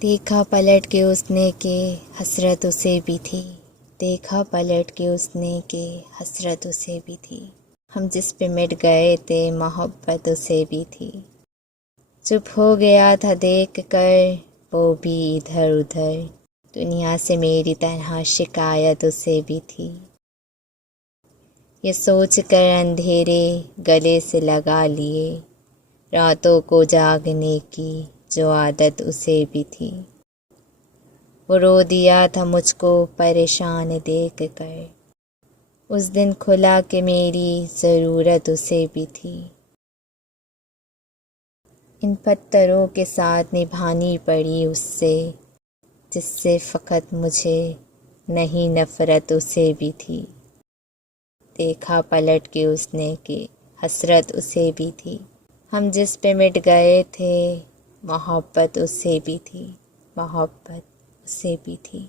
دیکھا پلٹ کے اس نے کہ حسرت اسے بھی تھی، دیکھا پلٹ کے اس نے کہ حسرت اسے بھی تھی، ہم جس پہ مٹ گئے تھے محبت اسے بھی تھی، چپ ہو گیا تھا دیکھ کر وہ بھی ادھر ادھر، دنیا سے میری طرح شکایت اسے بھی تھی، یہ سوچ کر اندھیرے گلے سے لگا لیے، راتوں کو جاگنے کی جو عادت اسے بھی تھی، وہ رو دیا تھا مجھ کو پریشان دیکھ کر، اس دن کھلا کہ میری ضرورت اسے بھی تھی، ان پتھروں کے ساتھ نبھانی پڑی اس سے، جس سے فقط مجھے نہیں نفرت اسے بھی تھی، دیکھا پلٹ کے اس نے کہ حسرت اسے بھی تھی، ہم جس پہ مٹ گئے تھے محبت اسے بھی تھی، محبت اسے بھی تھی۔